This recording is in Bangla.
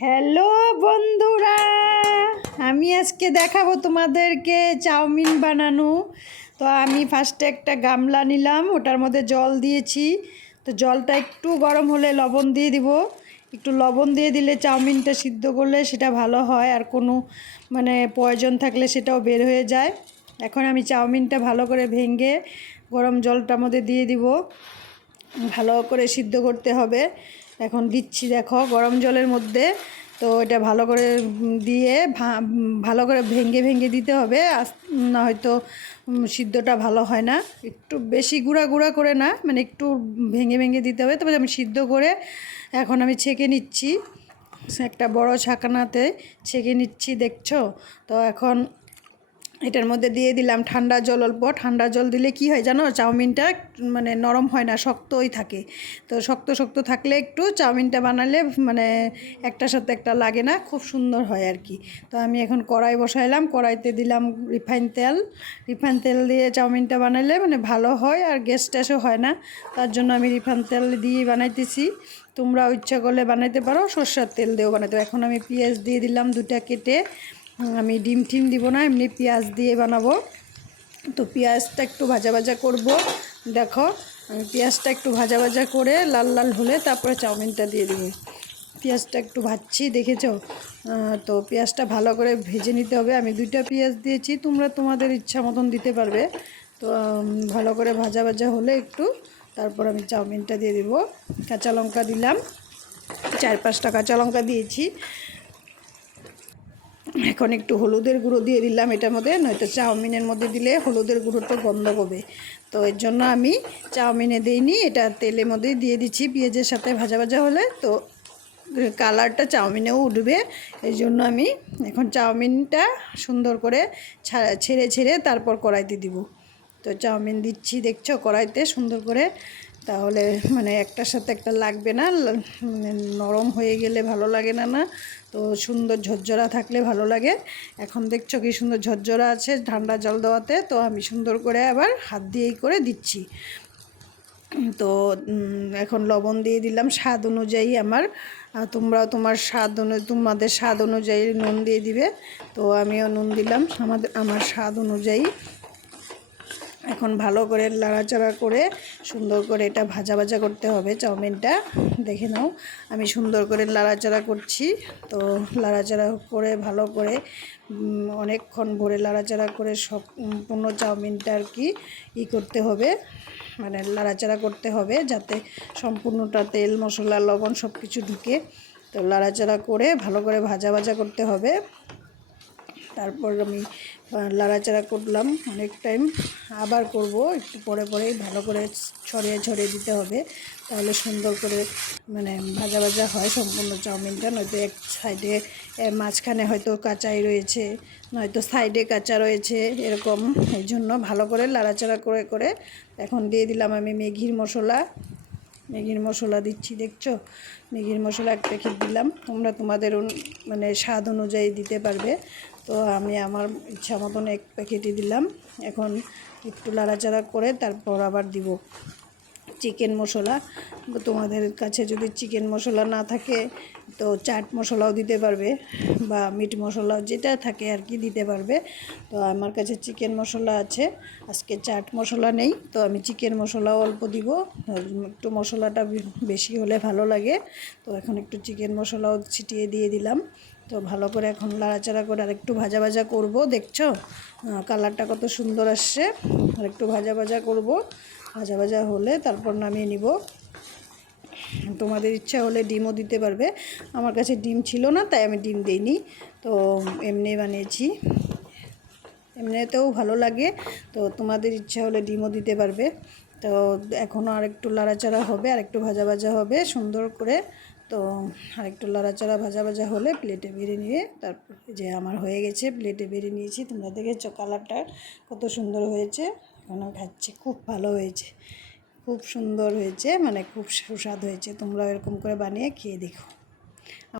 হ্যালো বন্ধুরা, আমি আজকে দেখাবো তোমাদেরকে চাউমিন বানানো। তো আমি ফার্স্টে একটা গামলা নিলাম, ওটার মধ্যে জল দিয়েছি। তো জলটা একটু গরম হলে লবণ দিয়ে দিব। একটু লবণ দিয়ে দিলে চাউমিনটা সিদ্ধ করলে সেটা ভালো হয়, আর কোনো প্রয়োজন থাকলে সেটাও বের হয়ে যায়। এখন আমি চাউমিনটা ভালো করে ভেঙে গরম জলটার মধ্যে দিয়ে দিব, ভালো করে সিদ্ধ করতে হবে। এখন দিচ্ছি, দেখো, গরম জলের মধ্যে। তো এটা ভালো করে দিয়ে ভালো করে ভেঙে ভেঙে দিতে হবে, না হয়তো সিদ্ধটা ভালো হয় না। একটু বেশি গুঁড়া গুঁড়া করে না, একটু ভেঙে ভেঙে দিতে হবে। তবে আমি সিদ্ধ করে এখন আমি ছেঁকে নিচ্ছি, একটা বড় ছাকনাতে ছেঁকে নিচ্ছি, দেখছো। তো এখন এটার মধ্যে দিয়ে দিলাম ঠান্ডা জল অল্প। ঠান্ডা জল দিলে কি হয় জানো, চাউমিনটা নরম হয় না, শক্তই থাকে। তো শক্ত শক্ত থাকলে একটু চাউমিনটা বানালে একটার সাথে একটা লাগে না, খুব সুন্দর হয় আর কি। তো আমি এখন কড়াই বসাইলাম, কড়াইতে দিলাম রিফাইন তেল। রিফাইন তেল দিয়ে চাউমিনটা বানালে ভালো হয়, আর গ্যাস ট্যাসও হয় না। তার জন্য আমি রিফাইন তেল দিয়ে বানাইতেছি। তোমরা ইচ্ছা করলে বানাইতে পারো, সরষের তেল দিয়েও বানাইতে পারো। এখন আমি পেঁয়াজ দিয়ে দিলাম দুটা কেটে। আমি ডিম টিম দিব না, এমনি পেঁয়াজ দিয়ে বানাবো। তো পেঁয়াজটা একটু ভাজা ভাজা করব। দেখো, আমি পেঁয়াজটা একটু ভাজা ভাজা করে লাল লাল হলে তারপরে চাউমিনটা দিয়ে দেবো। পেঁয়াজটা একটু ভাজছি, দেখেছো। তো পেঁয়াজটা ভালো করে ভেজে নিতে হবে। আমি দুইটা পেঁয়াজ দিয়েছি, তোমরা তোমাদের ইচ্ছা মতন দিতে পারবে। তো ভালো করে ভাজা ভাজা হলে একটু, তারপর আমি চাউমিনটা দিয়ে দেবো। কাঁচা লঙ্কা দিলাম, 4-5টা কাঁচা লঙ্কা দিয়েছি। এখন একটু হলুদের গুঁড়ো দিয়ে দিলাম এটার মধ্যে, নয়তো চাউমিনের মধ্যে দিলে হলুদের গুঁড়োটা গন্ধ হবে। তো এর জন্য আমি চাউমিনে দিইনি, এটা তেলের মধ্যেই দিয়ে দিচ্ছি। পেঁয়াজের সাথে ভাজা ভাজা হলে তো কালারটা চাউমিনেও উঠবে। এই জন্য আমি এখন চাউমিনটা সুন্দর করে ছেড়ে ছেড়ে তারপর কড়াইতে দিব। তো চাউমিন দিচ্ছি, দেখছো, কড়াইতে সুন্দর করে। তাহলে একটার সাথে একটা লাগবে না, নরম হয়ে গেলে ভালো লাগে না। না তো সুন্দর ঝরঝরা থাকলে ভালো লাগে। এখন দেখছো কি সুন্দর ঝরঝরা আছে ঠান্ডা জল দেওয়াতে। তো আমি সুন্দর করে আবার হাত দিয়েই করে দিচ্ছি। তো এখন লবণ দিয়ে দিলাম স্বাদ অনুযায়ী আমার। তোমরাও তোমাদের স্বাদ অনুযায়ী নুন দিয়ে দিবে। তো আমিও নুন দিলাম আমার স্বাদ অনুযায়ী। এখন ভালো করে লাড়াচাড়া করে সুন্দর করে এটা ভাজা ভাজা করতে হবে চাউমিনটা। দেখে নাও, আমি সুন্দর করে লাড়াচাড়া করছি। তো লাড়াচাড়া করে ভালো করে অনেকক্ষণ ভরে লাড়াচাড়া করে সম্পূর্ণ চাউমিনটা আর কি করতে হবে, লাড়াচাড়া করতে হবে যাতে সম্পূর্ণটা তেল মশলা লবণ সব কিছু ঢুকে। তো লাড়াচাড়া করে ভালো করে ভাজা ভাজা করতে হবে। তারপর আমি লাড়াচাড়া করলাম অনেক টাইম, আবার করব একটু পরে পরেই, ভালো করে ছড়িয়ে ছড়িয়ে দিতে হবে। তাহলে সুন্দর করে ভাজা ভাজা হয় সম্পূর্ণ চাউমিনটা। নয়তো এক সাইডে মাঝখানে হয়তো কাঁচাই রয়েছে, নয়তো সাইডে কাঁচা রয়েছে, এরকম। এই জন্য ভালো করে লাড়াচাড়া করে করে এখন দিয়ে দিলাম আমি ম্যাগির মশলা দিচ্ছি, দেখছো। ম্যাগির মশলা 1 প্যাকেট দিলাম। তোমরা তোমাদের স্বাদ অনুযায়ী দিতে পারবে। তো আমি আমার ইচ্ছা মতন 1 প্যাকেটই দিলাম। এখন একটু লাড়াচাড়া করে তারপর আবার দিব চিকেন মশলা। তোমাদের কাছে যদি চিকেন মশলা না থাকে তো চাট মশলাও দিতে পারবে, বা মিট মশলা যেটা থাকে আর কি দিতে পারবে। তো আমার কাছে চিকেন মশলা আছে, আজকে চাট মশলা নেই। তো আমি চিকেন মশলাও অল্প দিব, একটু মশলাটা বেশি হলে ভালো লাগে। তো এখন একটু চিকেন মশলাও ছিটিয়ে দিয়ে দিলাম। তো ভালো করে এখন লাড়াচাড়া করে আর একটু ভাজা ভাজা করব। দেখছো কালারটা কত সুন্দর আসছে। আর একটু ভাজা ভাজা করব, ভাজা ভাজা হলে তারপর নামিয়ে নিব। তোমাদের ইচ্ছা হলে ডিমও দিতে পারবে। আমার কাছে ডিম ছিল না, তাই আমি ডিম দিইনি। তো এমনি বানিয়েছি, এমনিতেও ভালো লাগে। তো তোমাদের ইচ্ছা হলে ডিমও দিতে পারবে। তো এখনও আরেকটু লাড়াচাড়া হবে, আরেকটু ভাজা ভাজা হবে সুন্দর করে। তো আরেকটু লাড়াচাড়া ভাজা ভাজা হলে প্লেটে বেড়ে নিয়ে তারপর যে আমার হয়ে গেছে, প্লেটে বেড়ে নিয়েছি। তোমরা দেখেছো কালারটা কত সুন্দর হয়েছে। এখন খাচ্ছি, খুব ভালো হয়েছে, খুব সুন্দর হয়েছে, খুব সুস্বাদু হয়েছে। তোমরা এরকম করে বানিয়ে খেয়ে দেখো।